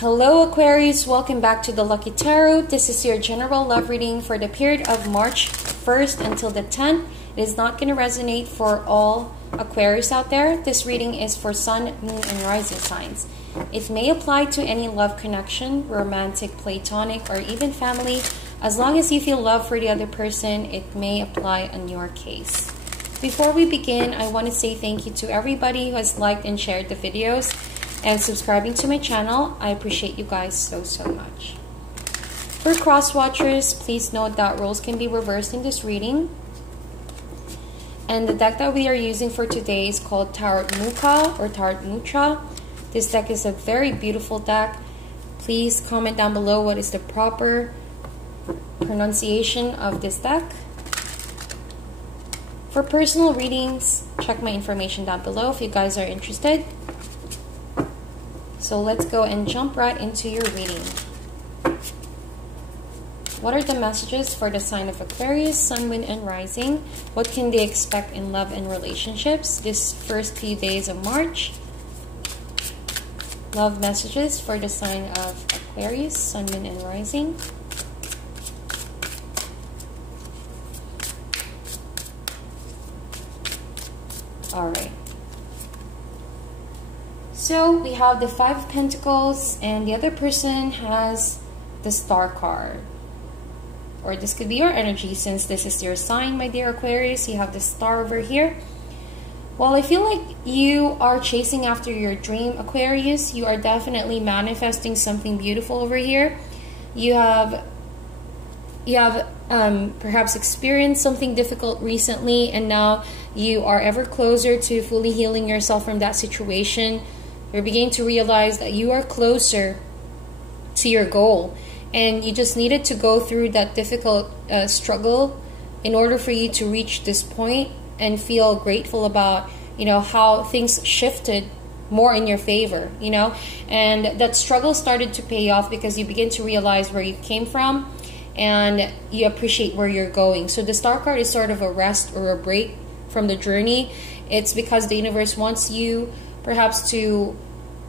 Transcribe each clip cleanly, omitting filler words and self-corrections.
Hello Aquarius, welcome back to the Lucky Tarot. This is your general love reading for the period of March 1st until the 10th. It is not going to resonate for all Aquarius out there. This reading is for Sun, Moon, and Rising signs. It may apply to any love connection, romantic, platonic, or even family. As long as you feel love for the other person, it may apply on your case. Before we begin, I want to say thank you to everybody who has liked and shared the videos and subscribing to my channel. I appreciate you guys so much. For cross watchers, please note that roles can be reversed in this reading. And the deck that we are using for today is called Tarot Mucha or Tarot Mucha. This deck is a very beautiful deck. Please comment down below what is the proper pronunciation of this deck. For personal readings, check my information down below if you guys are interested. So let's go and jump right into your reading. What are the messages for the sign of Aquarius, Sun, Moon, and Rising? What can they expect in love and relationships this first few days of March? Love messages for the sign of Aquarius, Sun, Moon, and Rising. Alright. So we have the Five of Pentacles and the other person has the Star card. Or this could be your energy since this is your sign, my dear Aquarius. You have the Star over here. Well, I feel like you are chasing after your dream, Aquarius. You are definitely manifesting something beautiful over here. You have perhaps experienced something difficult recently, and now you are ever closer to fully healing yourself from that situation. You're beginning to realize that you are closer to your goal, and you just needed to go through that difficult struggle in order for you to reach this point and feel grateful about, you know, how things shifted more in your favor, you know, and that struggle started to pay off because you begin to realize where you came from and you appreciate where you're going. So the Star card is sort of a rest or a break from the journey. It's because the universe wants you perhaps to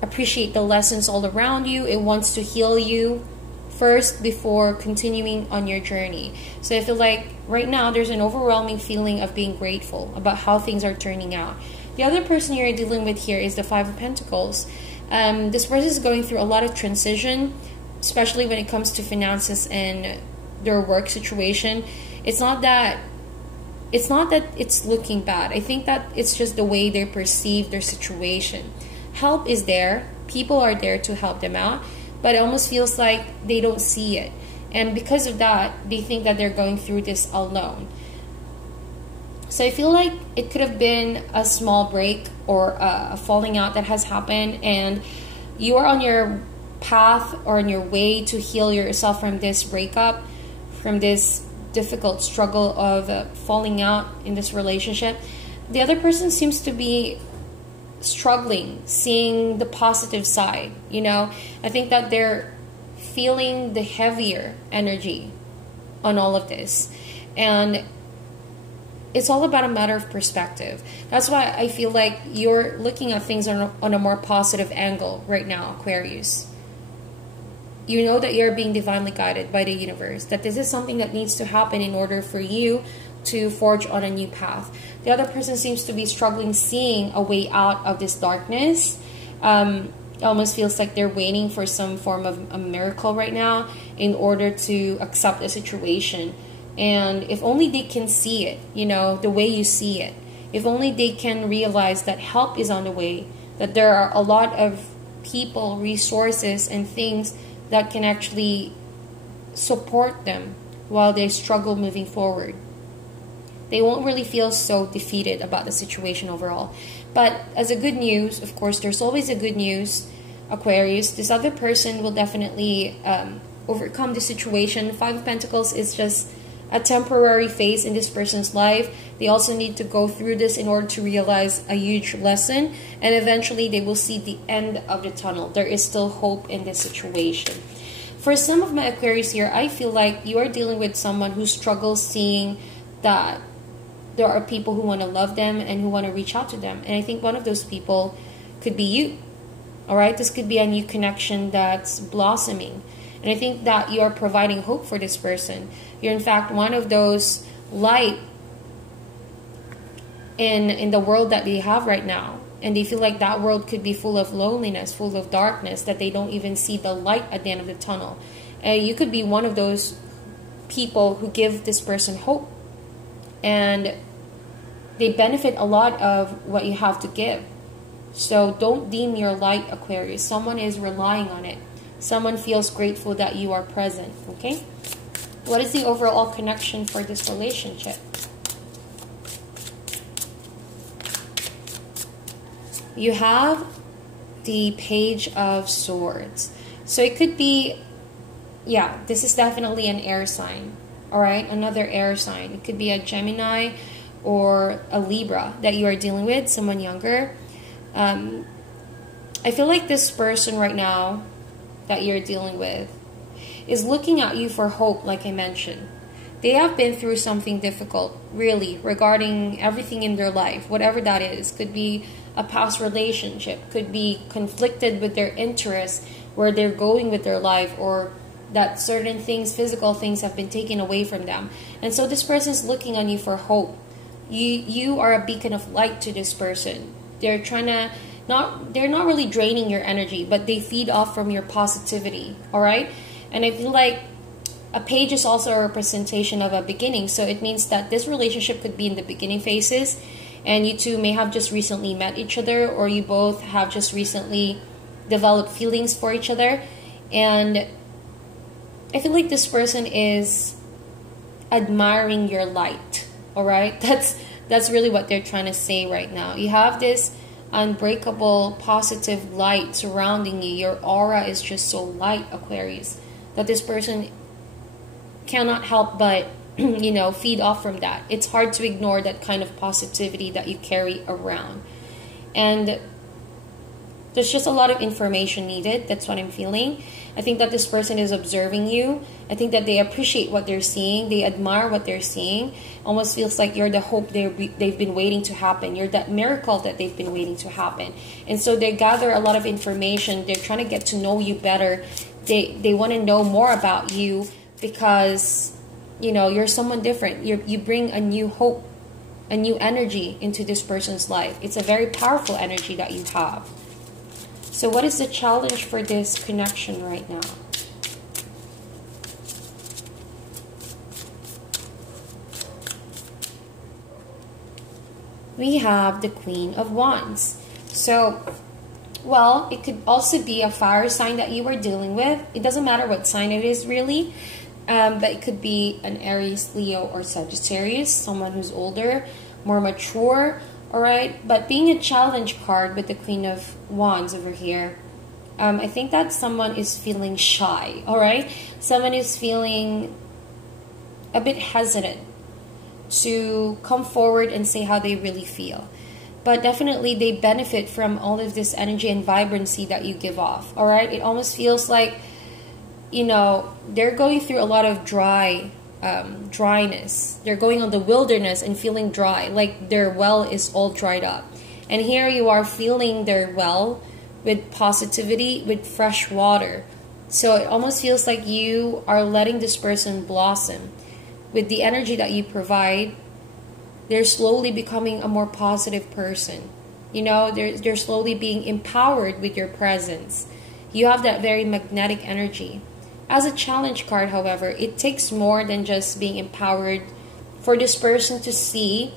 appreciate the lessons all around you. It wants to heal you first before continuing on your journey. So I feel like right now there's an overwhelming feeling of being grateful about how things are turning out. The other person you're dealing with here is the Five of Pentacles. This person is going through a lot of transition, especially when it comes to finances and their work situation. It's not that it's looking bad. I think that it's just the way they perceive their situation. Help is there. People are there to help them out, but it almost feels like they don't see it. And because of that, they think that they're going through this alone. So I feel like it could have been a small break or a falling out that has happened, and you are on your path or on your way to heal yourself from this breakup, from this difficult struggle of falling out in this relationship. The other person seems to be struggling, seeing the positive side, you know. I think that they're feeling the heavier energy on all of this, and it's all about a matter of perspective. That's why I feel like you're looking at things on a more positive angle right now, Aquarius. You know that you're being divinely guided by the universe, that this is something that needs to happen in order for you to forge on a new path. The other person seems to be struggling seeing a way out of this darkness. It almost feels like they're waiting for some form of a miracle right now in order to accept the situation. And if only they can see it, you know, the way you see it. If only they can realize that help is on the way, that there are a lot of people, resources, and things that can actually support them while they struggle moving forward. They won't really feel so defeated about the situation overall. But as a good news, of course, there's always a good news, Aquarius. This other person will definitely overcome the situation. Five of Pentacles is just a temporary phase in this person's life. They also need to go through this in order to realize a huge lesson, and eventually they will see the end of the tunnel. There is still hope in this situation. For some of my Aquarius here, I feel like you are dealing with someone who struggles seeing that there are people who want to love them and who want to reach out to them. And I think one of those people could be you. All right, this could be a new connection that's blossoming. And I think that you are providing hope for this person. You're in fact one of those light in the world that they have right now. And they feel like that world could be full of loneliness, full of darkness, that they don't even see the light at the end of the tunnel. And you could be one of those people who give this person hope. And they benefit a lot of what you have to give. So don't dim your light, Aquarius. Someone is relying on it. Someone feels grateful that you are present, okay? What is the overall connection for this relationship? You have the Page of Swords. So it could be, yeah, this is definitely an air sign, all right? Another air sign. It could be a Gemini or a Libra that you are dealing with, someone younger. I feel like this person right now that you're dealing with is looking at you for hope, like I mentioned. They have been through something difficult, really, regarding everything in their life, whatever that is. Could be a past relationship, could be conflicted with their interests, where they're going with their life, or that certain things, physical things, have been taken away from them. And so this person is looking on you for hope. You are a beacon of light to this person. They're trying to they're not really draining your energy, but they feed off from your positivity, all right? And I feel like a page is also a representation of a beginning. So it means that this relationship could be in the beginning phases, and you two may have just recently met each other, or you both have just recently developed feelings for each other. And I feel like this person is admiring your light, all right? That's really what they're trying to say right now. You have this unbreakable positive light surrounding you. Your aura is just so light, Aquarius, that this person cannot help but feed off from that. It's hard to ignore that kind of positivity that you carry around. And there's just a lot of information needed. That's what I'm feeling. I think that this person is observing you. I think that they appreciate what they're seeing. They admire what they're seeing. Almost feels like you're the hope they've been waiting to happen. You're that miracle that they've been waiting to happen. And so they gather a lot of information. They're trying to get to know you better. They want to know more about you because, you're someone different. You bring a new hope, a new energy into this person's life. It's a very powerful energy that you have. So what is the challenge for this connection right now? We have the Queen of Wands. So, well, it could also be a fire sign that you are dealing with. It doesn't matter what sign it is, really. But it could be an Aries, Leo, or Sagittarius. Someone who's older, more mature. Alright, but being a challenge card with the Queen of Wands over here, I think that someone is feeling shy, alright? Someone is feeling a bit hesitant to come forward and say how they really feel. But definitely they benefit from all of this energy and vibrancy that you give off, alright? It almost feels like, they're going through a lot of dryness. They're going on the wilderness and feeling dry, like their well is all dried up. And here you are filling their well with positivity, with fresh water. So it almost feels like you are letting this person blossom. With the energy that you provide, they're slowly becoming a more positive person. They're slowly being empowered with your presence. You have that very magnetic energy. As a challenge card, however, it takes more than just being empowered for this person to see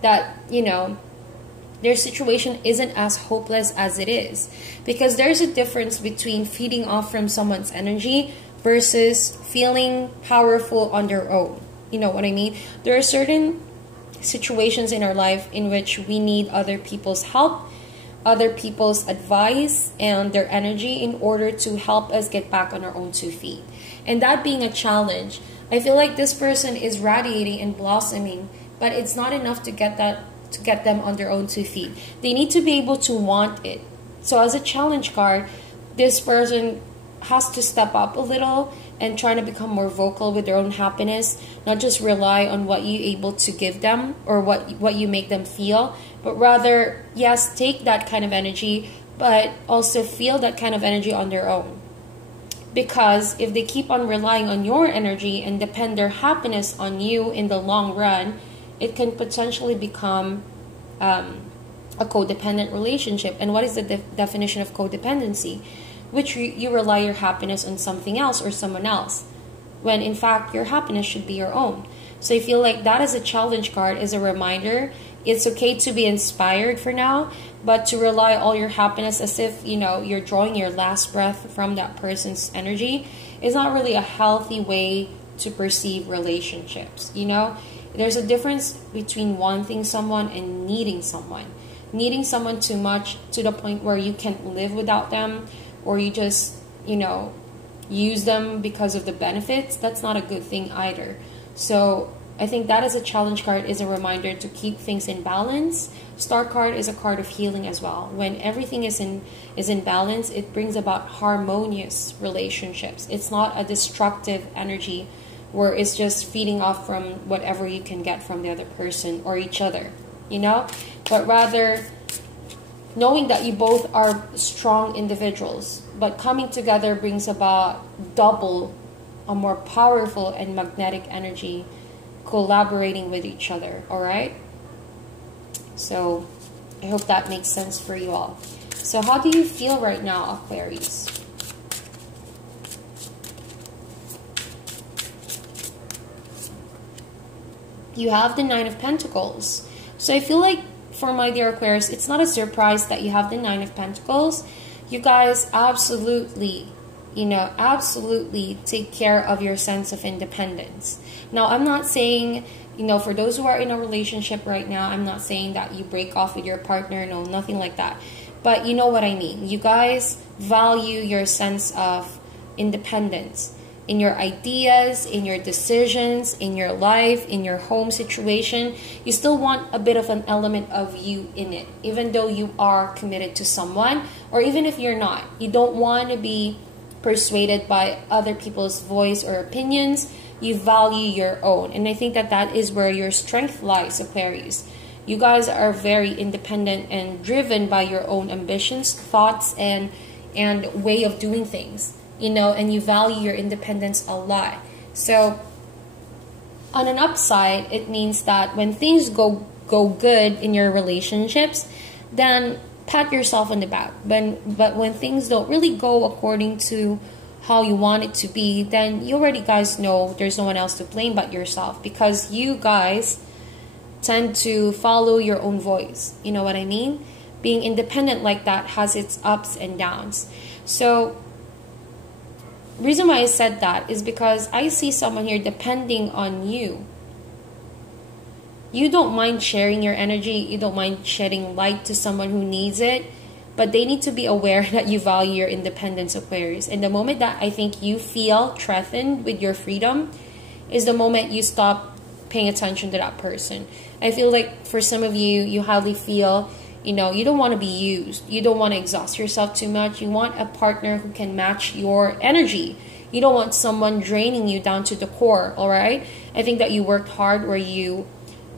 that, their situation isn't as hopeless as it is. Because there's a difference between feeding off from someone's energy versus feeling powerful on their own. You know what I mean? There are certain situations in our life in which we need other people's help, other people's advice and their energy in order to help us get back on our own 2 feet. And that being a challenge, I feel like this person is radiating and blossoming, but it's not enough to get them on their own 2 feet. They need to be able to want it. So as a challenge card, this person has to step up a little and try to become more vocal with their own happiness, not just rely on what you're able to give them or what you make them feel, but rather, yes, take that kind of energy, but also feel that kind of energy on their own. Because if they keep on relying on your energy and depend their happiness on you in the long run, it can potentially become a codependent relationship. And what is the definition of codependency? Which you rely your happiness on something else or someone else, when in fact your happiness should be your own. So I feel like that is a challenge card, is a reminder. It's okay to be inspired for now, but to rely all your happiness as if, you know, you're drawing your last breath from that person's energy is not really a healthy way to perceive relationships. You know, there's a difference between wanting someone and needing someone. Needing someone too much to the point where you can't live without them, or you just, you know, use them because of the benefits, that's not a good thing either. So I think that as a challenge card is a reminder to keep things in balance. Star card is a card of healing as well. When everything is in balance, it brings about harmonious relationships. It's not a destructive energy where it's just feeding off from whatever you can get from the other person or each other, you know, but rather knowing that you both are strong individuals, but coming together brings about double a more powerful and magnetic energy, collaborating with each other. All right, so I hope that makes sense for you all. So how do you feel right now, Aquarius? You have the Nine of Pentacles. So I feel like, for my dear Aquarius, it's not a surprise that you have the Nine of Pentacles. You guys absolutely, you know, absolutely take care of your sense of independence. Now, I'm not saying, you know, for those who are in a relationship right now, I'm not saying that you break off with your partner. No, nothing like that. But you know what I mean. You guys value your sense of independence in your ideas, in your decisions, in your life, in your home situation. You still want a bit of an element of you in it, even though you are committed to someone, or even if you're not. You don't want to be persuaded by other people's voice or opinions. You value your own. And I think that that is where your strength lies, Aquarius. You guys are very independent and driven by your own ambitions, thoughts, and way of doing things. You know, and you value your independence a lot. So on an upside, it means that when things go good in your relationships, then pat yourself on the back. But when things don't really go according to how you want it to be, then you already guys know there's no one else to blame but yourself, because you guys tend to follow your own voice. You know what I mean? Being independent like that has its ups and downs. So reason why I said that is because I see someone here depending on you. You don't mind sharing your energy. You don't mind shedding light to someone who needs it. But they need to be aware that you value your independence, Aquarius. And the moment that I think you feel threatened with your freedom is the moment you stop paying attention to that person. I feel like for some of you, you hardly feel, you know, you don't want to be used. You don't want to exhaust yourself too much. You want a partner who can match your energy. You don't want someone draining you down to the core, all right? I think that you worked hard where you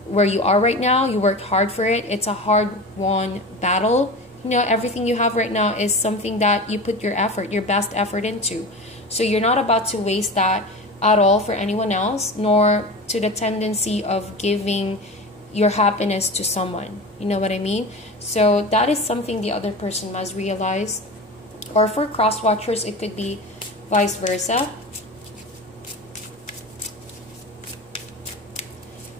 are right now. You worked hard for it. It's a hard-won battle. You know, everything you have right now is something that you put your effort, your best effort into. So you're not about to waste that at all for anyone else, nor to the tendency of giving your happiness to someone. You know what I mean? So that is something the other person must realize. Or for cross watchers, it could be vice versa.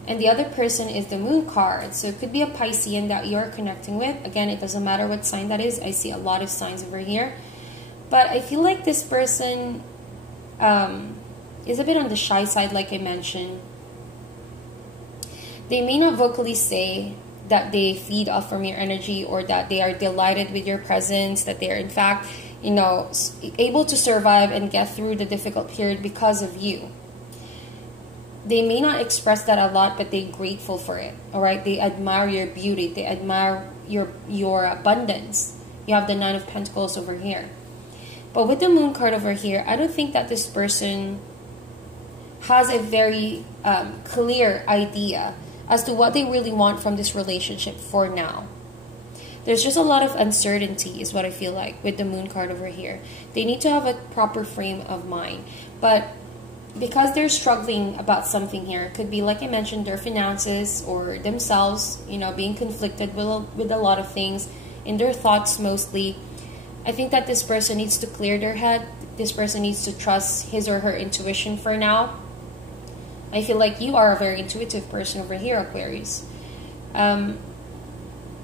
And the other person is the Moon card. So it could be a Piscean that you're connecting with. Again, it doesn't matter what sign that is. I see a lot of signs over here. But I feel like this person is a bit on the shy side, like I mentioned. They may not vocally say that they feed off from your energy, or that they are delighted with your presence, that they are in fact, you know, able to survive and get through the difficult period because of you. They may not express that a lot, but they're grateful for it. All right, they admire your beauty. They admire your abundance. You have the Nine of Pentacles over here. But with the Moon card over here, I don't think that this person has a very clear idea as to what they really want from this relationship for now. There's just a lot of uncertainty is what I feel like with the moon card over here. They need to have a proper frame of mind. But because they're struggling about something here, it could be, like I mentioned, their finances or themselves, you know, being conflicted with a lot of things in their thoughts mostly. I think that this person needs to clear their head. This person needs to trust his or her intuition for now. I feel like you are a very intuitive person over here, Aquarius.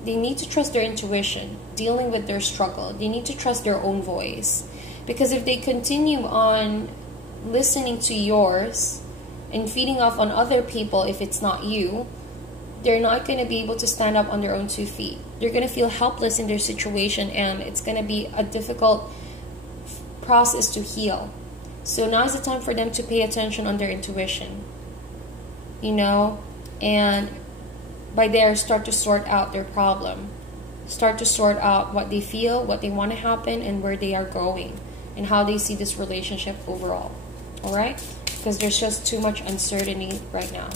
They need to trust their intuition, dealing with their struggle. They need to trust their own voice. Because if they continue on listening to yours and feeding off on other people, if it's not you, they're not going to be able to stand up on their own 2 feet. They're going to feel helpless in their situation, and it's going to be a difficult process to heal. So now is the time for them to pay attention on their intuition, you know, and by there start to sort out their problem, start to sort out what they feel, what they want to happen, and where they are going, and how they see this relationship overall. All right, because there's just too much uncertainty right now.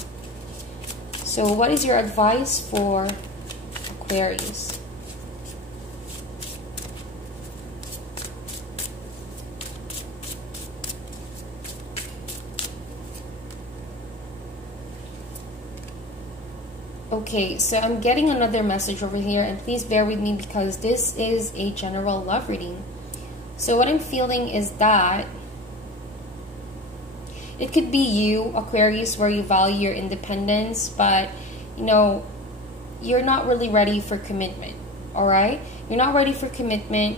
So what is your advice for Aquarius? Okay, so I'm getting another message over here, and please bear with me because this is a general love reading. So what I'm feeling is that it could be you, Aquarius, where you value your independence, but, you know, you're not really ready for commitment, all right? You're not ready for commitment,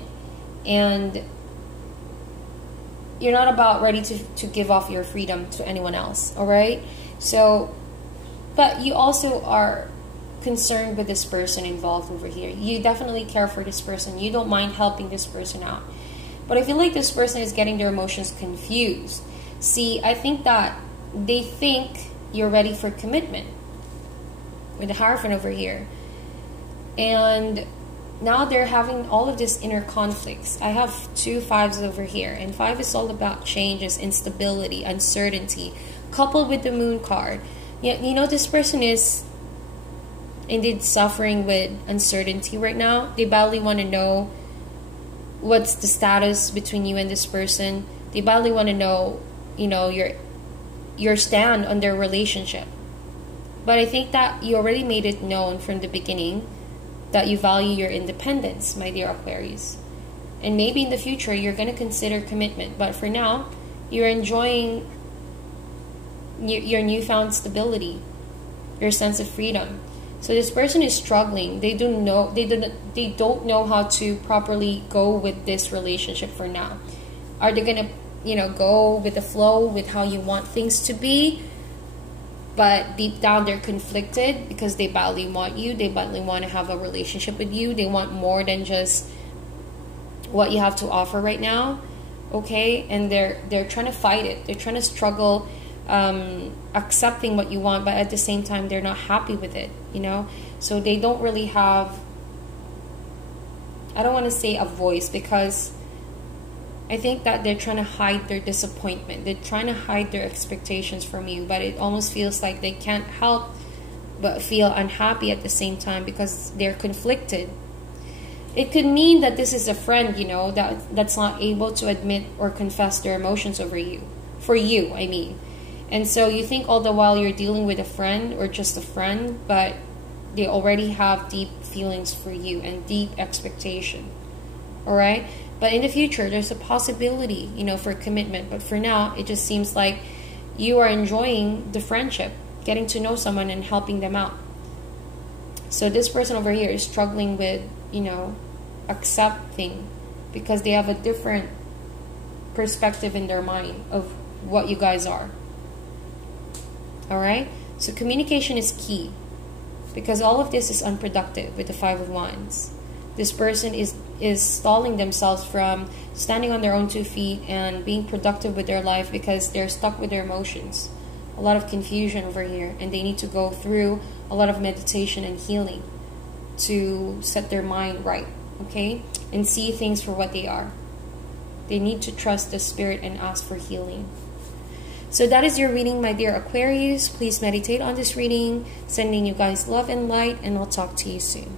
and you're not about ready to give off your freedom to anyone else, all right? So, but you also are concerned with this person involved over here. You definitely care for this person. You don't mind helping this person out. But I feel like this person is getting their emotions confused. See, I think that they think you're ready for commitment with the Hierophant over here. And now they're having all of this inner conflicts. I have 2 5s over here. And 5 is all about changes, instability, uncertainty, coupled with the Moon card. You know, this person is indeed suffering with uncertainty right now. They badly want to know what's the status between you and this person. They badly want to know, you know, your stand on their relationship. But I think that you already made it known from the beginning that you value your independence, my dear Aquarius. And maybe in the future you're going to consider commitment. But for now, you're enjoying your newfound stability, your sense of freedom. So this person is struggling. They don't know how to properly go with this relationship for now. Are they going to, you know, go with the flow with how you want things to be? But deep down they're conflicted because they badly want you. They badly want to have a relationship with you. They want more than just what you have to offer right now. Okay? And they're trying to fight it. They're trying to struggle accepting what you want, but at the same time they're not happy with it, you know? So they don't really have, I don't want to say a voice, because I think that they're trying to hide their disappointment. They're trying to hide their expectations from you, but it almost feels like they can't help but feel unhappy at the same time because they're conflicted. It could mean that this is a friend, you know, that's not able to admit or confess their emotions over you. For you, I mean. And so you think all the while you're dealing with a friend or just a friend, but they already have deep feelings for you and deep expectation. Alright? But in the future, there's a possibility, you know, for commitment. But for now, it just seems like you are enjoying the friendship, getting to know someone and helping them out. So this person over here is struggling with, you know, accepting, because they have a different perspective in their mind of what you guys are. Alright? So communication is key, because all of this is unproductive with the 5 of Wands. This person is stalling themselves from standing on their own 2 feet and being productive with their life because they're stuck with their emotions. A lot of confusion over here, and they need to go through a lot of meditation and healing to set their mind right, okay? And see things for what they are. They need to trust the spirit and ask for healing. So that is your reading, my dear Aquarius. Please meditate on this reading. Sending you guys love and light, and I'll talk to you soon.